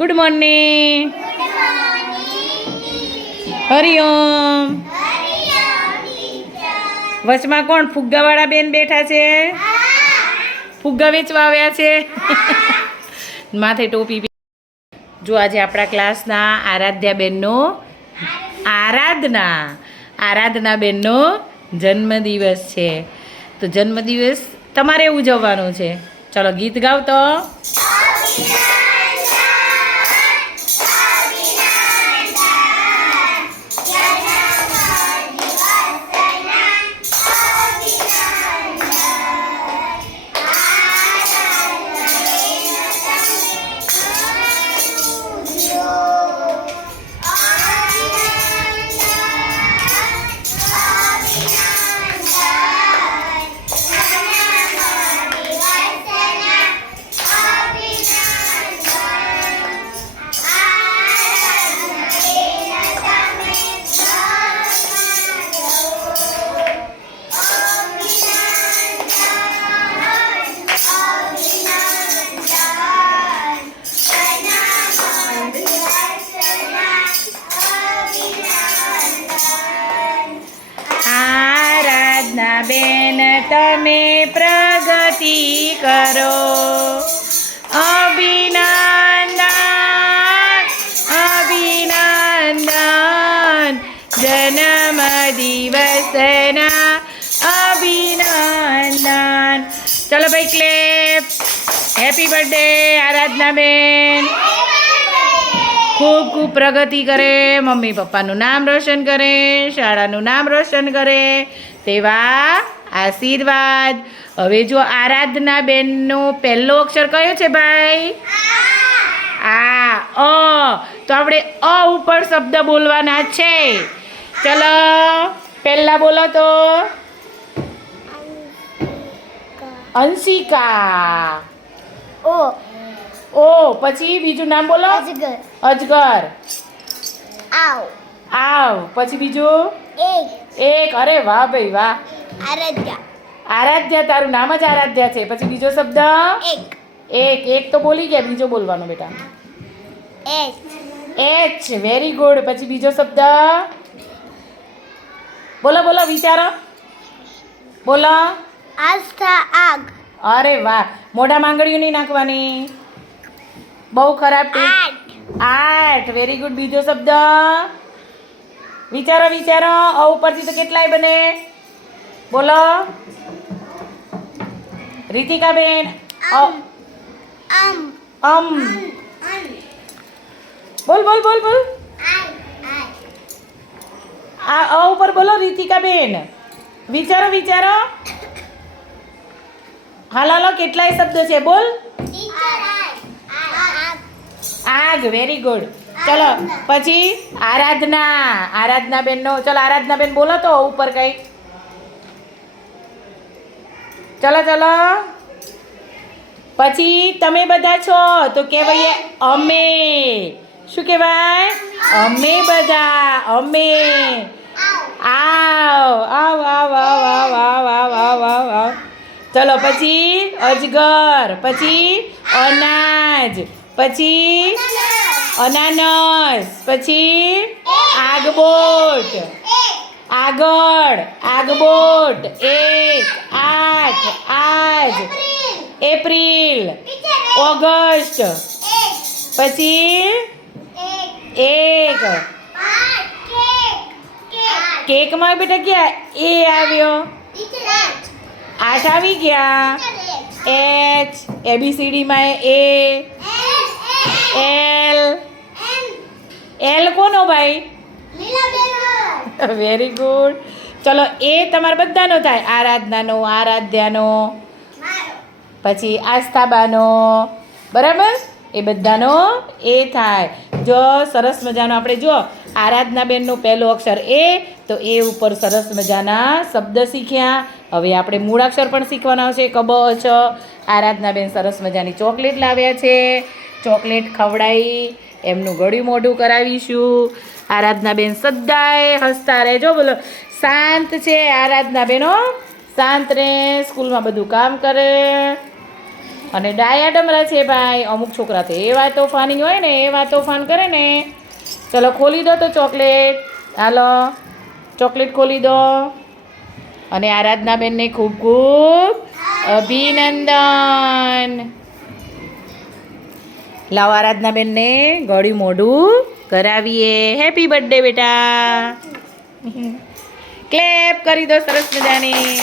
Good morning Hariom વચમાં કોણ? ફુગ્ગાવાળા બેન બેઠા છે. ફુગ્ગા વેચવા આવ્યા છે. માથે ટોપી. જો આજે આપણા ક્લાસના આરાધ્યા બેનનો આરાધના. આરાધના બેનનો જન્મદિવસ છે. તો જન્મદિવસ તમારે ઉજવવાનો છે. ચલો ગીત ગાવ તો. બેન, તમે પ્રગતિ કરો. અભિનંદન અભિનંદન. જન્મ દિવસના અભિનંદન. ચલો ભાઈ ક્લેપ હેપી બર્થડે આરાધના બેન. ખૂબ ખૂબ પ્રગતિ કરે મમ્મી પપ્પાનું નામ રોશન કરે શાળાનું નામ રોશન કરે તેવા આશીર્વાદ. હવે જો આરાધના બેનનો પહેલો અક્ષર કયો છે ભાઈ? આ અ. તો આપણે અ ઉપર શબ્દ બોલવાના છે. ચલો પહેલા બોલો તો. અંશિકા. ઓ. ઓ પછી બીજું નામ બોલો? અજગર. અજગર. આવ. આવ. પછી બીજું? એક. એક. અરે વાહ ભાઈ વાહ. આરાધ્યા. આરાધ્યા તારું નામ જ આરાધ્યા છે. પછી બીજો શબ્દ? એક. એક. એક તો બોલી ગયા બીજો બોલવાનો બેટા. એચ. એચ. વેરી ગુડ પછી બીજો શબ્દ? બોલો બોલો વિચારો. બોલો. આસ્થા આગ. અરે વાહ. મોઢા માંગણીઓ નહીં નાખવાની. બહુ ખરાબ ટેવ. આઠ. વેરી ગુડ બીજો શબ્દ. વિચારો વિચારો. અ ઉપરથી તો કેટલાય બને? બોલો. રીતિકાબેન. અમ. બોલ બોલ બોલ બોલ. આ અ ઉપર બોલો રીતિકાબેન. વિચારો વિચારો. હાલ હાલો કેટલાય શબ્દ છે? બોલ. આગ વેરી ગુડ ચલો, પછી આરાધના. આરાધના બેનનો ચલો આરાધના બેન બોલો તો ઉપર કઈ ચલો ચલો. પછી તમે બધા છો તો કહેવાય અમે. શું કહેવાય? અમે બધા, અમે. આવ આવ આવ આવ આવ આવ આવ આવ આવ આવ. ચલો, પછી અજગર, પછી અનાજ. પછી અનાનસ, પછી આગબોટ, આગળ, આગબોટ, એક, આઠ, આજ, એપ્રિલ, ઓગસ્ટ, પછી એક, કેકમાં બેટા ક્યાં? એ આવ્યો. આઠ આવી ગયા. એચ એબીસીડીમાં એ. એલ. એલ કોનો ભાઈ? વેરી ગુડ ચલો એ તમારે બધાનો થાય. આરાધનાનો આરાધ્યાનો. પછી આસ્થાબાનો. બરાબર? એ બધાનો એ થાય. જો સરસ મજાનો આપણે જો આરાધનાબેનનો પહેલો અક્ષર એ, તો એ ઉપર સરસ મજાના શબ્દ શીખ્યા. હવે આપણે મૂળાક્ષર પણ શીખવાના છે કબ છ. આરાધનાબેન સરસ મજાની ચોકલેટ લાવ્યા છે. ચોકલેટ ખવડાવી એમનું ગળ્યું મોઢું કરાવીશું. આરાધનાબેન સદાય હસતા રહેજો. બોલો, શાંત છે આરાધનાબેનો શાંત રહે, સ્કૂલમાં બધું કામ કરે. અને ડાયા ડમરા છે ભાઈ, અમુક છોકરા તો એવા તોફાની હોય ને, એવા તોફાન કરે ને. ચલો ખોલી દો તો ચોકલેટ. હાલો. ચોકલેટ ખોલી દો. અને આરાધનાબેનને ખૂબ ખૂબ અભિનંદન. લાવો આરાધનાબેનને ગળ્યું મોઢું કરાવીએ. હેપી બર્થડે બેટા. ક્લેપ કરી દો સરસ મજાની.